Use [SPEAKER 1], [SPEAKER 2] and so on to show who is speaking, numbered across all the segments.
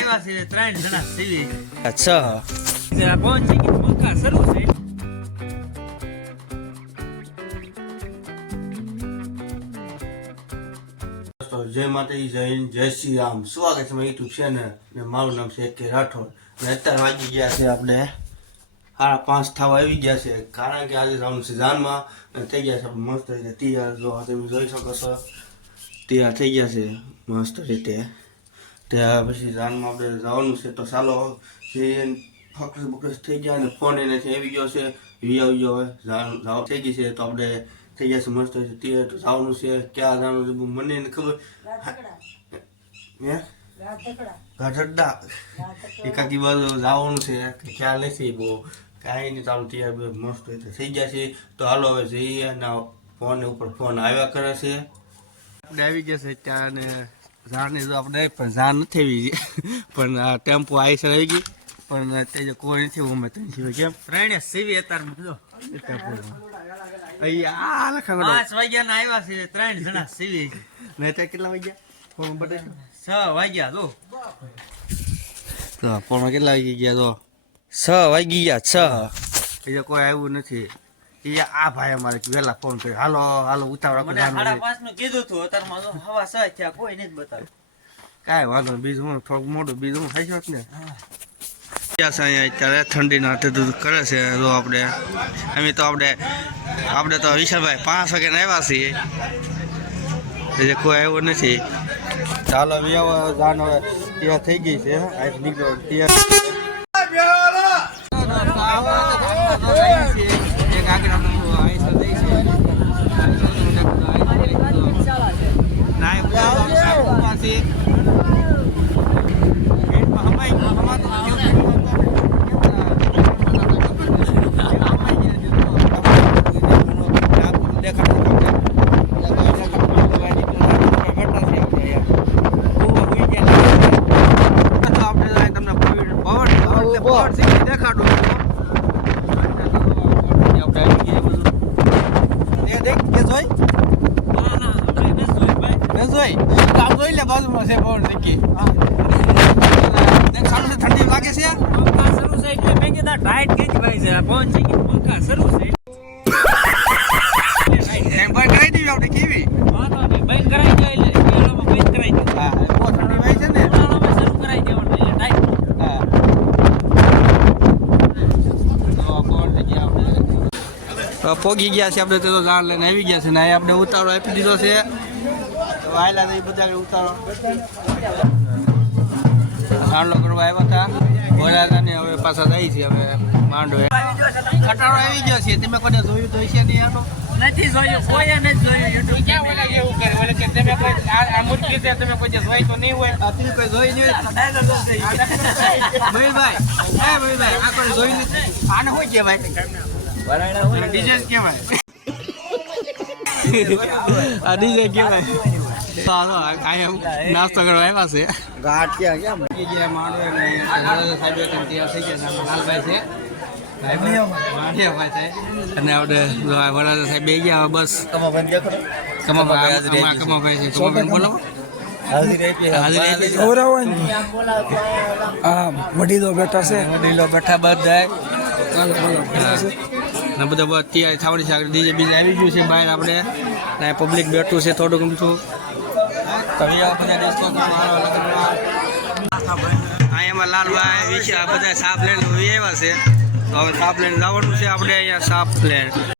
[SPEAKER 1] આવ્યા છે ત્રણ જણા સીવી.
[SPEAKER 2] અચ્છા.
[SPEAKER 1] કોણ છે પંખા શરૂ છે.
[SPEAKER 3] જય માતાજી જય હિન્દ જય શ્રી રામ. સ્વાગત છે મારી યુટ્યુબ ચેનલ ને મારું નામ છે કે રાઠોડ. અને અત્યારે વાગી ગયા છે આપણે સાડા પાંચ થવા આવી ગયા છે. કારણ કે આજે જવાનું સિઝાનમાં થઈ ગયા છે મસ્ત રીતે તૈયાર. જો તમે જોઈ શકો છો તૈયાર થઈ ગયા છે મસ્ત રીતે. ત્યાં પછી જાનમાં આપણે જવાનું છે તો ચાલો જે ફકસ બકસ થઈ ગયા અને ફોન એને છે આવી ગયો છે વી આવી ગયો હવે જાવ થઈ ગઈ છે તો આપણે થઈ ગયા છે મસ્ત છે તે તો જવાનું છે ક્યાં જવાનું છે મને એને ખબર. હે? ગાઢડા એકાકી બાજુ જવાનું છે ખ્યાલ નથી બહુ કાંઈ નહીં ચાલુ તૈયાર મસ્ત થઈ ગયા છે. તો હાલો હવે જઈએ અને ફોન ઉપર ફોન આવ્યા કરે છે. આપણે આવી ગયા છે ત્યાં ને ઝાડની તો આપણે પણ ઝાડ નથી આવી પણ આ ટેમ્પો આવી છે આવી ગઈ પણ તે જે કોઈ નથી હું મેં સિવાય કેમ?
[SPEAKER 1] ત્રણે સીવી અત્યારે જો.
[SPEAKER 3] અહીંયા આ લખા
[SPEAKER 1] પાંચ વાગ્યા ના આવ્યા છે ત્રણ જણા સીવી
[SPEAKER 3] નહીં ત્યાં કેટલા વાગ્યા? ફોન બટે
[SPEAKER 1] છ વાગ્યા જો.
[SPEAKER 3] તો ફોનમાં કેટલા વાગી ગયા તો
[SPEAKER 2] છ વાગી ગયા છ.
[SPEAKER 3] બીજા કોઈ આવ્યું નથી. આ ભાઈ અમારે વહેલા ફોન કર્યો. હાલો હાલો ઉતાવળ
[SPEAKER 1] મને સાડા પાંચનું કીધું હતું અત્યારે હવા સહ થયા કોઈ નથી બતાવ્યું.
[SPEAKER 3] કાંઈ વાંધો બીજું હું થોડુંક મોટું બીજું હું ખાઈ ને? અહીંયા અત્યારે? ઠંડીના હાથે દૂધ કરે છે જો આપણે. અમે તો આપણે આપણે તો વિશાલભાઈ પાંચ વાગે આવ્યા છીએ. એટલે કોઈ આવ્યો નથી. ચાલો વ્યવહાર જાણ હવે ત્યાં થઈ ગઈ છે આજ નીકળો ત્યાં એક આગળ આપણું આઈસર દઈ છે નાયમાંથી પેટમાં હમાઈ ગયું હમાતો
[SPEAKER 1] ના ના આપણે નથી જોયું ભાઈ
[SPEAKER 3] ઠંડી લાગે છે
[SPEAKER 1] પંખા શરૂ છે એટલે મેં કીધા ટાઈટ કેજ ભાઈ છે. આ કોણ છે કે પંખા શરૂ છે.
[SPEAKER 3] ભાઈ કરાઈ દેવી આપણે કેવી.
[SPEAKER 1] વાંધો નહીં કરાઈ દે એટલે શિયાળામાં બંધ કરાઈ દે.
[SPEAKER 3] હા બહુ ઠંડી વાય છે ને.
[SPEAKER 1] ઉનાળામાં શરૂ કરાઈ દેવાનું એટલે ટાઈટ
[SPEAKER 3] પોગી ગયા છે આપણે તો જાણ લઈને આવી ગયા છે ને આપણે ઉતારો આપી દીધો છે. તો એ બધા ઉતારો. ચાંદલો કરવા આવ્યા હતા. હતા ને હવે પાછા જાય છે હવે માંડો. ખટારો આવી ગયો છે. તમે કોને જોયું તો છે નહીં આનો?
[SPEAKER 1] નથી જોયું. કોઈએ નથી જોયું. YouTube
[SPEAKER 3] આ તમે કોઈ જોઈ નહીં ભાઈ હે આ કોઈ જોઈ નથી. આને શું કહેવાય? ડીજે કહેવાય આ ડીજે કહેવાય ચાલો અહીંયા નાસ્તો કરવા આવ્યા છે.
[SPEAKER 2] ગાંઠિયા કેમ
[SPEAKER 3] જગ્યાએ માંડો અને વડાલા સાહેબ તૈયાર થઈ ગયા લાલભાઈ છે. અને આપણે જો સાહેબ બે ગયા હવે બસ. કમાભાઈ કમાભાઈ છે. કમાભાઈ બોલો
[SPEAKER 2] વડીલો બેઠા છે.
[SPEAKER 3] વડીલો બેઠા બધા ને બધા બસ તૈયાર થવાની છે. આગળ ડીજે બીજે આવી ગયું છે બહાર આપણે. પબ્લિક બેઠું છે થોડું ગમતું તમે આ બધા ડિસ્કો લગ્નમાં અહીંયામાં લાલભાઈ વિશે બધા સાપ લઈને આવ્યા છે. તો હવે સાપ લઈને જવાનું છે આપણે અહીંયા સાપ લઈને.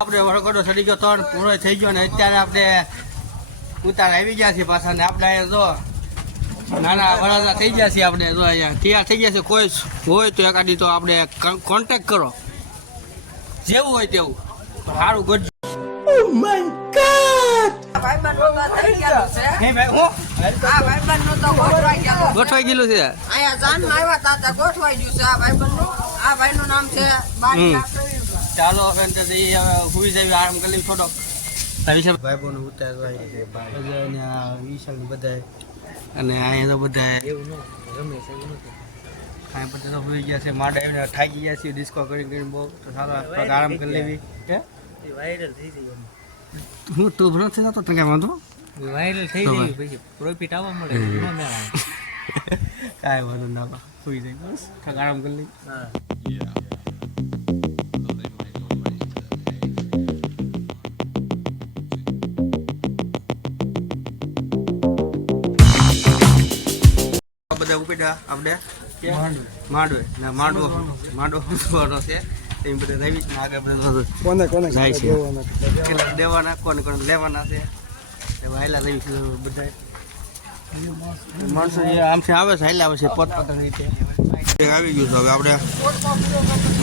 [SPEAKER 3] આપણે વરઘોડો ચડી ગયો ત્રણ પૂરો થઈ ગયો ને અત્યારે આપણે ઉતાર આવી ગયા છે પાછા ને આપણે જો નાના વરાજા થઈ ગયા છે આપણે જો અહીંયા. તૈયાર થઈ ગયા છે કોઈ હોય તો એકાદી તો આપણે કોન્ટેક કરો. જેવું હોય તેવું. સારું
[SPEAKER 4] oh ગોઠ ગોઠવાઈ ગયેલું છે. ગોઠવાઈ ગયેલું
[SPEAKER 3] છે.
[SPEAKER 4] અહીંયા જાન આવ્યા તા ગોઠવાઈ ગયું છે આ ભાઈ બંધ આ ભાઈનું નામ છે.
[SPEAKER 3] ચાલો હવે અંદર જઈએ હવે હુઈ જઈએ આરામ કરી લઈએ થોડો ભાઈ બોનો ઉતાર વિશાલ બધા અને અહીંયા તો બધા કાંઈ બધા તો હોઈ ગયા છે માડે થાકી ગયા છે ડિસ્કો કરી કરીને બહુ. તો સારો આરામ કરી લેવી. હે?
[SPEAKER 1] વાયરલ થઈ ગઈ
[SPEAKER 3] હું તું ભરો થઈ જતો તને કાંઈ વાંધો?
[SPEAKER 1] વાયરલ થઈ ગઈ પછી પ્રોફિટ આવવા મળે.
[SPEAKER 3] કાંઈ વાંધો ના બા હોઈ જાય બસ થોડોક આરામ કરી લઈએ
[SPEAKER 1] હા
[SPEAKER 3] બધા ઉપડ્યા આપણે માંડવે ના માંડવો માંડવો હંસવાનો છે એ બધા રવિ આગળ
[SPEAKER 2] કોને કોને
[SPEAKER 3] જાય છે. કેટલા દેવાના કોને કોને લેવાના છે વાયલા રવિ બધા માણસો જે આમથી આવે છે હાલ્યા આવે છે પોતપોતાની રીતે. આવી ગયું છે હવે આપણે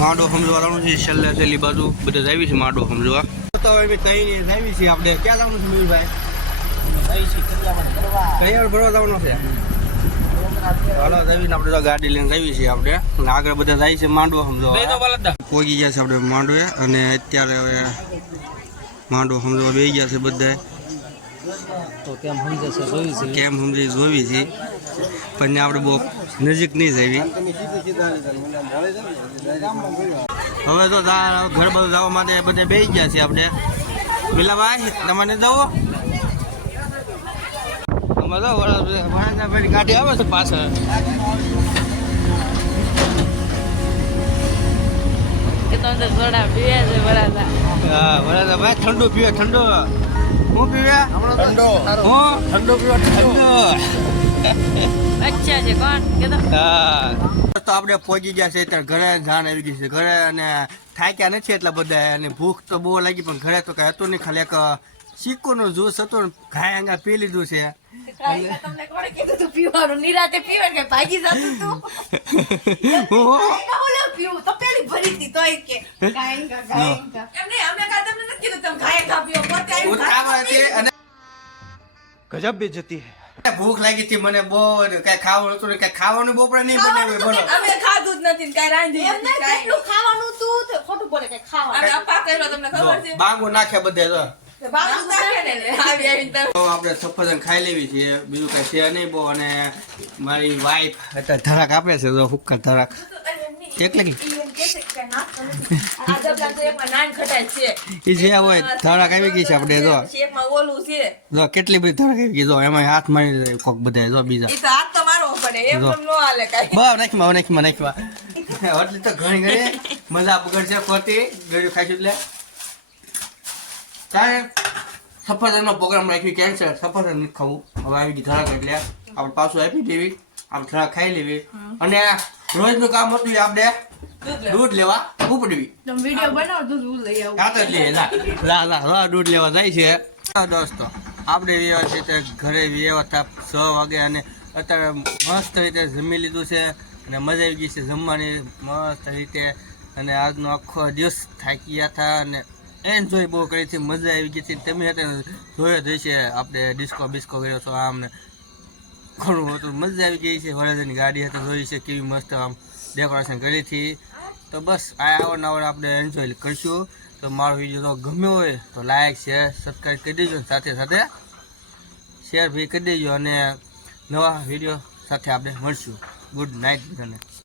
[SPEAKER 3] માંડો સમજવાનું છે છેલ્લે છેલ્લી બાજુ. બધા આવી છે માંડો સમજવા. તો હવે તઈ આવી છે આપણે ક્યાં જવાનું છે મયુરભાઈ કઈ ભરવા જવાનું છે. હાલો આપણે તો ગાડી લઈને આવી છીએ આપણે. આગળ બધા જાય છે માંડવો સમજો પહોંચી ગયા છે આપણે માંડવે અને અત્યારે હવે માંડવો સમજવા બે ગયા છે બધા
[SPEAKER 1] તો કેમ સમજે છે જોઈ છે?
[SPEAKER 3] કેમ સમજી જોવી છે. પણ આપણે બહુ નજીક નહીં જવી હવે તો ઘર બધું જવા માટે બધે બેસી ગયા છે આપણે. મિલાભાઈ તમારે જવો? ગાડી આવે છે પાછળ. ભાઈ ઠંડુ પીવે ઠંડુ. હું પીવે? ઠંડો. હું? ઠંડુ પીવે ઠંડુ.
[SPEAKER 5] અચ્છા છે કોણ? કે તો?
[SPEAKER 3] હા. તો આપણે પહોંચી ગયા છે અત્યારે ઘરે જાણ આવી ગઈ છે. ઘરે અને થાક્યા નથી એટલા બધા અને ભૂખ તો બહુ લાગી પણ ઘરે તો કઈ હતું નહીં. ખાલી એક સિક્કોનો જ્યુસ હતો ને ઘાય અંગા પી લીધું છે.
[SPEAKER 4] તમને કોણે કીધું તું પીવાનું? નિરાતે પીવે કે ભાગી જતું તું?
[SPEAKER 3] હું?
[SPEAKER 4] પીવું. તો પેલી ભરી હતી તોય કે ગાયંગા, ગાયંગા. એમ અમે કાંઈ પોતે
[SPEAKER 3] ઉતાવળ હતી અને
[SPEAKER 2] ગજબ બેજતી હે.
[SPEAKER 3] ભૂખ લાગી હતી મને બહુ કઈ ખાવાનું હતું કઈ ખાવાનું બપોરે નહીં બનાવ્યું બોલો.
[SPEAKER 4] અમે ખાધું જ નથી કઈ રાંધ્યું નથી, કેટલું ખાવાનું તું તો ખોટું બોલે કઈ ખાવાનું. અરે અપા કર્યો તમને ખબર છે?
[SPEAKER 3] બાંગો નાખે બધે તો
[SPEAKER 4] બાબુ નાખે ને આવી આવીને તમે.
[SPEAKER 3] તો આપણે સફરજન ખાઈ લેવી છે બીજું કઈ છે નહીં બહુ અને મારી વાઈફ અત્યારે ધરાક આપે છે હુક્કા ધરાક. એક લગી.
[SPEAKER 4] આ ડબલા તો એમાં નાન ખટાઈ છે
[SPEAKER 3] એ જે હોય ધરાક આવી ગઈ છે આપણે જો. કેટલી બધી ધરાક આવી ગઈ જો એમાં હાથ મારી કોક બધા જો બીજા.
[SPEAKER 4] હાથ તો મારવો પડે એમ નો હાલે કાંઈ.
[SPEAKER 3] બસ નાખીમાં નાખીમાં નાખીમાં એટલે તો ઘણી ઘણી. મજા બગડશે ખોટી. ગળ્યું ખાઈશું એટલે. તારે સફરજનનો પ્રોગ્રામ રાખ્યો કેન્સર સફરજન નથી ખાવું. હવે આવી ગઈ ધરાક એટલે. આપણે પાછું આપી દેવી. આપણે ધરાક ખાઈ લેવી. અને રોજનું કામ હતું આપણે દૂધ લેવા. ઉપડવી.
[SPEAKER 4] તમે વિડિયો બનાવો દૂધ લઈ આવું.
[SPEAKER 3] આ તો લે લા લા લા લા દૂધ લેવા જાય છે. દોસ્તો આપણે વ્યવસ્થિત છે ઘરે વ્યવસ્થા હતા છ વાગે અને અત્યારે મસ્ત રીતે જમી લીધું છે અને મજા આવી ગઈ છે જમવાની મસ્ત રીતે. અને આજનો આખો દિવસ થાકી ગયા હતા અને એન્જોય બહુ કરી છે મજા આવી ગઈ છે. તમે અત્યારે જોયો જ હશે આપણે ડિસ્કો બિસ્કો કર્યો છો આમ ને ઘણું હતું. મજા આવી ગઈ છે. વરરાજાની ગાડી હતી, જોઈ છે કેવી મસ્ત આમ ડેકોરેશન કરી હતી. તો બસ, આ આવડનવડ આપણે એન્જોય કરીશું. તો મારો વીડિયો તો ગમ્યો હોય, તો લાઈક શેર સબસ્ક્રાઈબ કરી દેજો સાથે સાથે શેર બી કરી દેજો અને નવા વીડિયો સાથે આપણે મળશું. ગુડ નાઇટ બધાને.